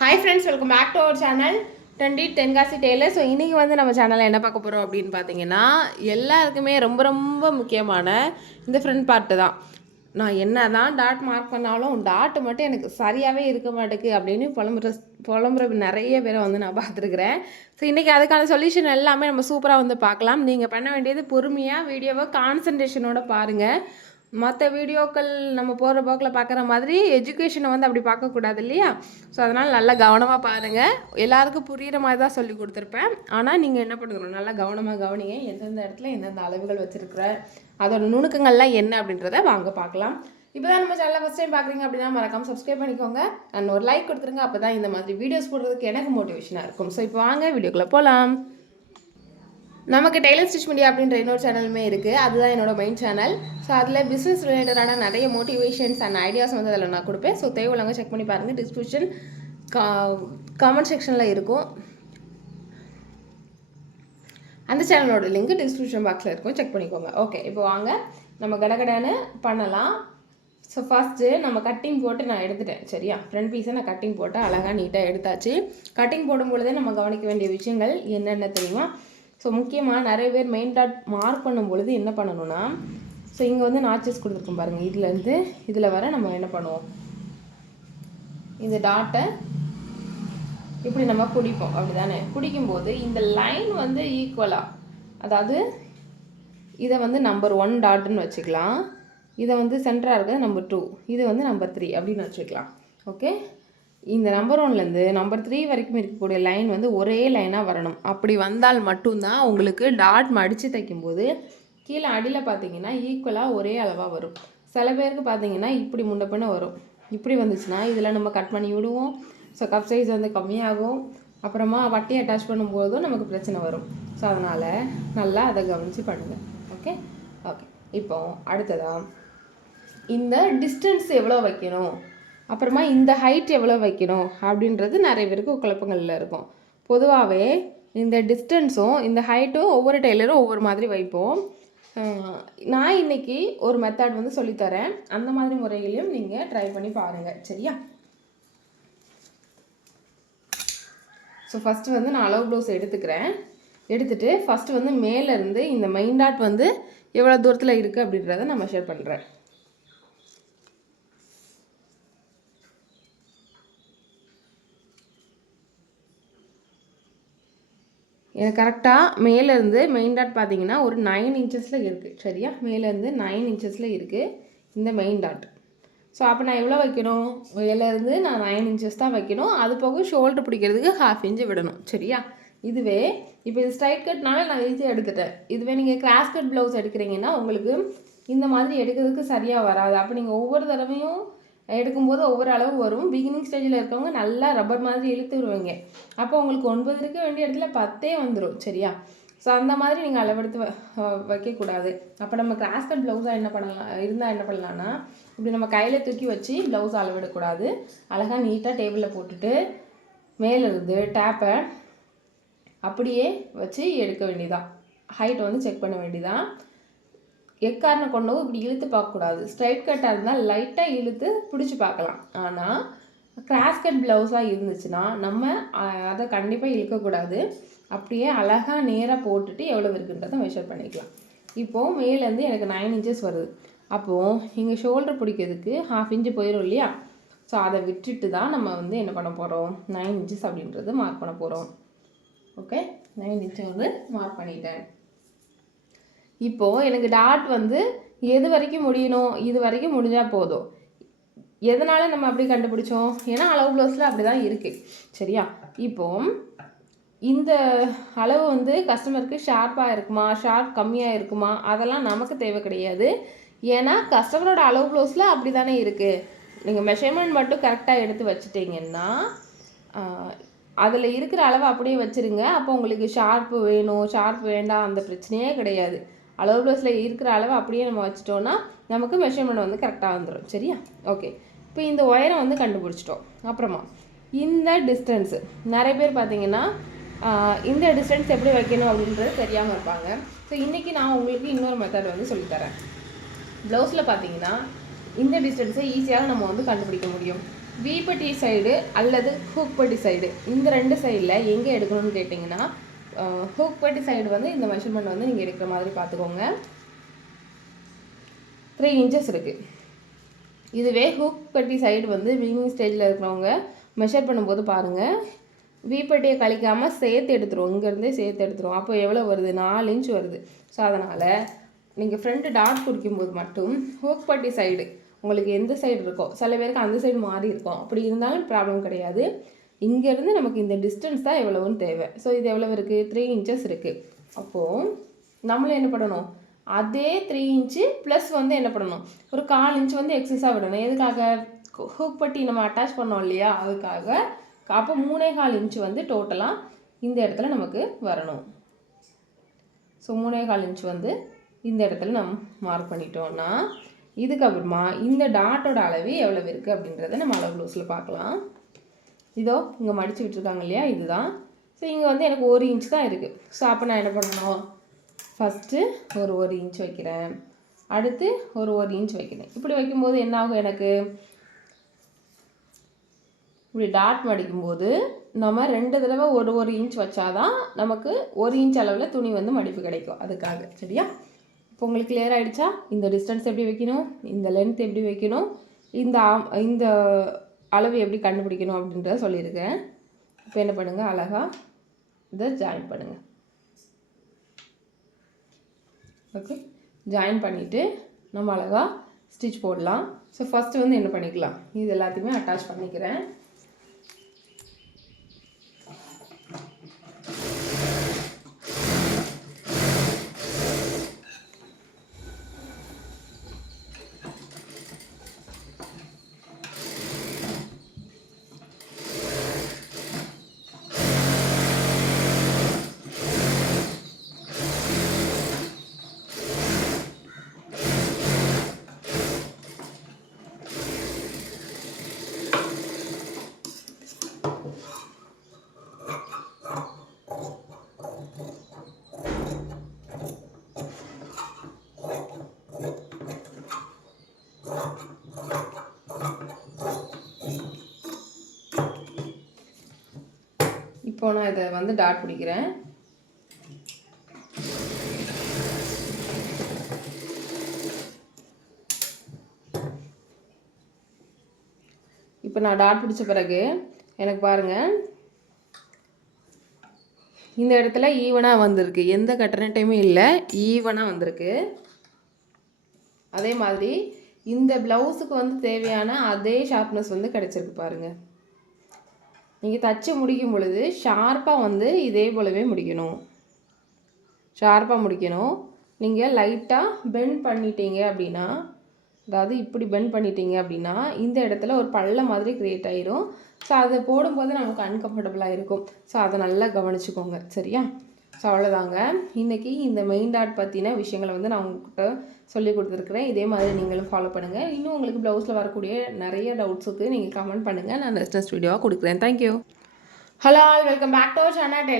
Hi friends, welcome back to our channel trendy Tenkasi tailor. So இன்றைக்கி வந்து நம்ம சேனலில் என்ன பார்க்க போகிறோம் அப்படின்னு பார்த்தீங்கன்னா, எல்லாருக்குமே ரொம்ப ரொம்ப முக்கியமான இந்த ஃப்ரண்ட் பார்ட்டு தான். நான் என்ன தான் டாட் மார்க் பண்ணாலும் டாட்டு மட்டும் எனக்கு சரியாகவே இருக்க மாட்டேங்குது அப்படின்னு புலம்புற நிறைய பேரை வந்து நான் பார்த்துருக்குறேன். ஸோ இன்றைக்கி அதுக்கான சொல்யூஷன் எல்லாமே நம்ம சூப்பராக வந்து பார்க்கலாம். நீங்கள் பண்ண வேண்டியது பொறுமையாக வீடியோவை கான்சன்ட்ரேஷனோட பாருங்கள். மற்ற வீடியோக்கள் நம்ம போகிற போக்கில் பார்க்குற மாதிரி எஜுகேஷனை வந்து அப்படி பார்க்கக்கூடாது இல்லையா? ஸோ அதனால் நல்லா கவனமாக பாருங்கள். எல்லாருக்கும் புரிகிற மாதிரி தான் சொல்லி கொடுத்துருப்பேன். ஆனால் நீங்கள் என்ன பண்ணுறோம், நல்லா கவனமாக கவனிங்க. எந்தெந்த இடத்துல எந்தெந்த அளவுகள் வச்சுருக்குற அதோட நுணுக்கங்கள்லாம் என்ன அப்படின்றத வாங்க பார்க்கலாம். இப்போ தான் நம்ம சேனலை ஃபஸ்ட் டைம் பார்க்குறீங்க அப்படின்னா மறக்காமல் சப்ஸ்கிரைப் பண்ணிக்கோங்க. அண்ட் ஒரு லைக் கொடுத்துருங்க. அப்போ தான் இந்த மாதிரி வீடியோஸ் போடுறதுக்கு எனக்கு மோட்டிவேஷனாக இருக்கும். ஸோ இப்போ வாங்க வீடியோக்குள்ளே போகலாம். நமக்கு டெய்லர் ஸ்டிச் மீடியா அப்படின்ற இன்னொரு சேனலுமே இருக்குது. அதுதான் என்னோடய மெயின் சேனல். ஸோ அதில் பிஸ்னஸ் ரிலேட்டடான நிறைய மோட்டிவேஷன்ஸ் அண்ட் ஐடியாஸ் வந்து அதில் நான் கொடுப்பேன். ஸோ தேவையில்லாங்க செக் பண்ணி பாருங்கள். டிஸ்கிரிப்ஷன் கமெண்ட் செக்ஷனில் இருக்கும். அந்த சேனலோட லிங்க் டிஸ்கிரிப்ஷன் பாக்ஸில் இருக்கும், செக் பண்ணிக்கோங்க. ஓகே, இப்போ வாங்க நம்ம கடகடன்னு பண்ணலாம். ஸோ ஃபஸ்ட்டு நம்ம கட்டிங் போட்டு நான் எடுத்துட்டேன். சரியா, ஃப்ரண்ட் பீஸை நான் கட்டிங் போட்டு அழகாக நீட்டாக எடுத்தாச்சு. கட்டிங் போடும்பொழுதே நம்ம கவனிக்க வேண்டிய விஷயங்கள் என்னென்ன தெரியுமா? ஸோ முக்கியமாக நிறைய பேர் மெயின் டாட் மார்க் பண்ணும் பொழுது என்ன பண்ணணும்னா, ஸோ இங்கே வந்து நாச்சஸ் கொடுத்துருக்கோம் பாருங்கள். இதுலேருந்து இதில் வர நம்ம என்ன பண்ணுவோம், இந்த டாட்டை இப்படி நம்ம பிடிப்போம், அப்படி தானே? பிடிக்கும்போது இந்த லைன் வந்து ஈக்குவலாக, அதாவது இதை வந்து நம்பர் 1 டாட்டுன்னு வச்சுக்கலாம். இதை வந்து சென்டராக இருக்கிறது நம்பர் 2, இது வந்து நம்பர் 3 அப்படின்னு வச்சுக்கலாம். ஓகே, இந்த நம்பர் 1லேருந்து நம்பர் 3 வரைக்கும் இருக்கக்கூடிய லைன் வந்து ஒரே லைனாக வரணும். அப்படி வந்தால் மட்டும்தான் உங்களுக்கு டாட் மடித்து தைக்கும்போது கீழே அடியில் பார்த்தீங்கன்னா ஈக்குவலாக ஒரே அளவாக வரும். சில பேருக்கு பார்த்தீங்கன்னா இப்படி முன்ன பின்ன வரும். இப்படி வந்துச்சுன்னா இதில் நம்ம கட் பண்ணி விடுவோம். ஸோ கப் சைஸ் வந்து கம்மியாகும். அப்புறமா வட்டி அட்டாச் பண்ணும்போதும் நமக்கு பிரச்சனை வரும். ஸோ அதனால் நல்லா அதை கவனித்து பண்ணுங்கள். ஓகே ஓகே இப்போ அடுத்ததாக இந்த டிஸ்டன்ஸ் எவ்வளோ வைக்கணும், அப்புறமா இந்த ஹைட் எவ்வளோ வைக்கணும் அப்படின்றது நிறைய பேருக்கு குழப்பங்களில் இருக்கும். பொதுவாகவே இந்த டிஸ்டன்ஸும் இந்த ஹைட்டும் ஒவ்வொரு டெய்லரும் ஒவ்வொரு மாதிரி வைப்போம். நான் இன்றைக்கி ஒரு மெத்தட் வந்து சொல்லித்தரேன். அந்த மாதிரி முறைகளையும் நீங்கள் ட்ரை பண்ணி பாருங்கள். சரியா? ஸோ ஃபஸ்ட்டு வந்து நான் அளவு ப்ளவுஸ் எடுத்துக்கிறேன். எடுத்துகிட்டு ஃபஸ்ட்டு வந்து மேலேருந்து இந்த மெயின் டாட் வந்து எவ்வளோ தூரத்தில் இருக்குது அப்படின்றத நான் மெஷர் பண்ணுறேன். எனக்கு கரெக்டாக மேலேருந்து மெயின் டாட் பார்த்தீங்கன்னா ஒரு 9 இன்ச்சஸில் இருக்குது. சரியா, மேலேருந்து 9 இன்ச்சஸில் இருக்குது இந்த மெயின் டாட். ஸோ அப்போ நான் எவ்வளோ வைக்கணும், மேலேருந்து நான் 9 இன்ச்சஸ் தான் வைக்கணும். அது போக ஷோல்டர் பிடிக்கிறதுக்கு 1/2 இன்ச்சு விடணும். சரியா, இதுவே இப்போ இது ஸ்ட்ரைட் கட்னால நான் ஈஸியாக எடுத்துட்டேன். இதுவே நீங்கள் கிராஸ் கட் ப்ளவுஸ் எடுக்கிறீங்கன்னா உங்களுக்கு இந்த மாதிரி எடுக்கிறதுக்கு சரியாக வராது. அப்போ நீங்கள் ஒவ்வொரு தடவையும் எடுக்கும்போது ஒவ்வொரு அளவு வரும். பிகினிங் ஸ்டேஜில் இருக்கவங்க நல்லா ரப்பர் மாதிரி இழுத்து விடுவீங்க. அப்போ உங்களுக்கு 9 இருக்க வேண்டிய இடத்துல 10 வந்துடும். சரியா, ஸோ அந்த மாதிரி நீங்கள் அளவெடுத்து வைக்கக்கூடாது. அப்போ நம்ம கிராஸ் கட் ப்ளவுஸாக என்ன பண்ணலாம் இருந்தால் என்ன பண்ணலான்னா, இப்படி நம்ம கையில் தூக்கி வச்சு ப்ளவுஸ் அளவெடுக்கூடாது. அழகாக நீட்டாக டேபிளில் போட்டுட்டு மேலேருந்து டேப்பை அப்படியே வச்சு எடுக்க வேண்டியதான். ஹைட் வந்து செக் பண்ண வேண்டியதான். எக்காரணம் கொண்டவும் இப்படி இழுத்து பார்க்கக்கூடாது. ஸ்ட்ரைட் கட்டாக இருந்தால் லைட்டாக இழுத்து பிடிச்சி பார்க்கலாம். ஆனால் கிராஸ் கட் ப்ளவுஸாக இருந்துச்சுன்னா நம்ம அதை கண்டிப்பாக இழுக்கக்கூடாது. அப்படியே அழகாக நேராக போட்டுட்டு எவ்வளோ இருக்குன்றதை மெஷர் பண்ணிக்கலாம். இப்போது மேலேருந்து எனக்கு 9 இன்ச்சஸ் வருது. அப்போது இங்கே ஷோல்டர் பிடிக்கிறதுக்கு 1/2 இன்ச்சு போயிடும் இல்லையா? ஸோ அதை விட்டுட்டு தான் நம்ம வந்து என்ன பண்ண போகிறோம், 9 இன்ச்சஸ் அப்படின்றது மார்க் பண்ண போகிறோம். ஓகே, 9 இன்ச்சு வந்து மார்க் பண்ணிட்டேன். இப்போது எனக்கு டாட் வந்து எது வரைக்கும் முடியணும், இது வரைக்கும் முடிஞ்சால் போதும். எதனால் நம்ம அப்படி கண்டுபிடிச்சோம், ஏன்னா அளவு ப்ளவுஸில் அப்படி தான் இருக்குது. சரியா, இப்போது இந்த அளவு வந்து கஸ்டமருக்கு ஷார்ப்பாக இருக்குமா, ஷார்ப் கம்மியாக இருக்குமா, அதெல்லாம் நமக்கு தேவை கிடையாது. ஏன்னா கஸ்டமரோட அளவு ப்ளவுஸில் அப்படி தானே இருக்குது. நீங்கள் மெஷர்மெண்ட் மட்டும் கரெக்டாக எடுத்து வச்சுட்டிங்கன்னா அதில் இருக்கிற அளவை அப்படியே வச்சுருங்க. அப்போ உங்களுக்கு ஷார்ப்பு வேணும் ஷார்ப் வேண்டாம் அந்த பிரச்சனையே கிடையாது. அளவு ப்ளவுஸில் இருக்கிற அளவை அப்படியே நம்ம வச்சிட்டோன்னா நமக்கு மெஷர்மெண்ட் வந்து கரெக்டாக வந்துடும். சரியா, ஓகே. இப்போ இந்த ஒயரை வந்து கண்டுபிடிச்சிட்டோம். அப்புறமா இந்த டிஸ்டன்ஸு நிறைய பேர் பார்த்தீங்கன்னா இந்த டிஸ்டன்ஸ் எப்படி வைக்கணும் அப்படின்றது தெரியாமல் இருப்பாங்க. ஸோ இன்றைக்கி நான் உங்களுக்கு இன்னொரு மெத்தட் வந்து சொல்லித்தரேன். ப்ளவுஸில் பார்த்தீங்கன்னா இந்த டிஸ்டன்ஸை ஈஸியாக நம்ம வந்து கண்டுபிடிக்க முடியும். வீப்பட்டி சைடு அல்லது ஹூக்பட்டி சைடு, இந்த 2 சைடில் எங்கே எடுக்கணும்னு கேட்டிங்கன்னா, ஹூக்பட்டி சைடு வந்து இந்த மெஷர்மெண்ட் வந்து நீங்கள் எடுக்கிற மாதிரி பார்த்துக்கோங்க. 3 inches இருக்குது. இதுவே ஹூக்பட்டி சைடு வந்து பிகினிங் ஸ்டேஜில் இருக்கிறவங்க மெஷர் பண்ணும்போது பாருங்கள், வீப்பட்டியை கழிக்காமல் சேர்த்து எடுத்துருவோம், இங்கேருந்தே சேர்த்து எடுத்துருவோம். அப்போ எவ்வளோ வருது? 4 inch வருது. ஸோ அதனால் நீங்கள் ஃப்ரண்ட்டு டாட் பிடிக்கும்போது மட்டும் ஹூக்பட்டி சைடு உங்களுக்கு எந்த சைடு இருக்கோ, சில பேருக்கு அந்த சைடு மாறி இருக்கும், அப்படி இருந்தாலும் ப்ராப்ளம் கிடையாது. இங்கேருந்து நமக்கு இந்த டிஸ்டன்ஸ் தான் எவ்வளோன்னு தேவை. ஸோ இது எவ்வளோ இருக்குது? 3 inches இருக்குது. அப்போது நம்மளும் என்ன பண்ணணும், அதே 3 inch ப்ளஸ் வந்து என்ன பண்ணணும், ஒரு 1/4 inch வந்து எக்ஸஸாக விடணும். எதுக்காக? ஹூக்பட்டி நம்ம அட்டாச் பண்ணோம் இல்லையா, அதுக்காக. அப்போ 3/4 inch வந்து டோட்டலாக இந்த இடத்துல நமக்கு வரணும். ஸோ 3/4 inch வந்து இந்த இடத்துல நம்ம மார்க் பண்ணிட்டோம்னா, இதுக்கப்புறமா இந்த டாட்டோட அளவு எவ்வளோ இருக்குது அப்படின்றத நம்ம அளவு ப்ளவுஸில் பார்க்கலாம். இதோ இங்கே மடித்து விட்டுருக்காங்க இல்லையா, இதுதான். ஸோ இங்கே வந்து எனக்கு 1 inch தான் இருக்குது. ஸோ அப்போ நான் என்ன பண்ணணும், ஃபஸ்ட்டு ஒரு 1 inch வைக்கிறேன், அடுத்து ஒரு 1 inch வைக்கிறேன். இப்படி வைக்கும்போது என்ன ஆகும், எனக்கு இப்படி டாட் மடிக்கும்போது நம்ம 2 தடவை ஒரு inch வச்சாதான் நமக்கு 1 inch அளவில் துணி வந்து மடிப்பு கிடைக்கும். அதுக்காக. சரியா? இப்போ உங்களுக்கு கிளியர் ஆகிடுச்சா? இந்த டிஸ்டன்ஸ் எப்படி வைக்கணும், இந்த லென்த் எப்படி வைக்கணும், இந்த அளவு எப்படி கண்டுபிடிக்கணும் அப்படின்றத சொல்லியிருக்கேன். இப்போ என்ன பண்ணுங்கள், அழகாக இதை ஜாயின் பண்ணுங்கள். ஓகே, ஜாயின் பண்ணிவிட்டு நம்ம அழகாக ஸ்டிச் போடலாம். ஸோ ஃபஸ்ட்டு வந்து என்ன பண்ணிக்கலாம், இது எல்லாத்தையுமே அட்டாச் பண்ணிக்கிறேன். இப்போ நான் இதை வந்து டாட் பிடிக்கிறேன். இப்போ நான் டாட் பிடிச்ச பிறகு எனக்கு பாருங்கள், இந்த இடத்துல ஈவனாக வந்திருக்கு, எந்த கட்டணட்டையுமே இல்லை, ஈவனாக வந்திருக்கு. அதே மாதிரி இந்த ப்ளவுஸுக்கு வந்து தேவையான அதே ஷார்ப்னஸ் வந்து கிடச்சிருக்கு பாருங்கள். நீங்கள் தச்சு முடிக்கும் பொழுது ஷார்ப்பாக வந்து இதே போலவே முடிக்கணும், ஷார்ப்பாக முடிக்கணும். நீங்கள் லைட்டாக பெண்ட் பண்ணிட்டீங்க அப்படின்னா, அதாவது இப்படி பெண்ட் பண்ணிட்டீங்க அப்படின்னா இந்த இடத்துல ஒரு பள்ள மாதிரி க்ரியேட் ஆகிரும். ஸோ அதை போடும்போது நமக்கு அன்கம்ஃபர்டபுளாக இருக்கும். ஸோ அதை நல்லா கவனிச்சுக்கோங்க. சரியா? ஸோ அவ்வளோதாங்க. இன்றைக்கி இந்த மெயின் டாட் பற்றின விஷயங்களை வந்து நான் உங்கள்கிட்ட சொல்லி கொடுத்துருக்குறேன். இதே மாதிரி நீங்களும் ஃபாலோ பண்ணுங்கள். இன்னும் உங்களுக்கு ப்ளவுஸில் வரக்கூடிய நிறைய டவுட்ஸுக்கு நீங்கள் கமெண்ட் பண்ணுங்கள், நான் நெக்ஸ்ட் வீடியோவாக கொடுக்குறேன். Thank you. Hello all, welcome back to our channel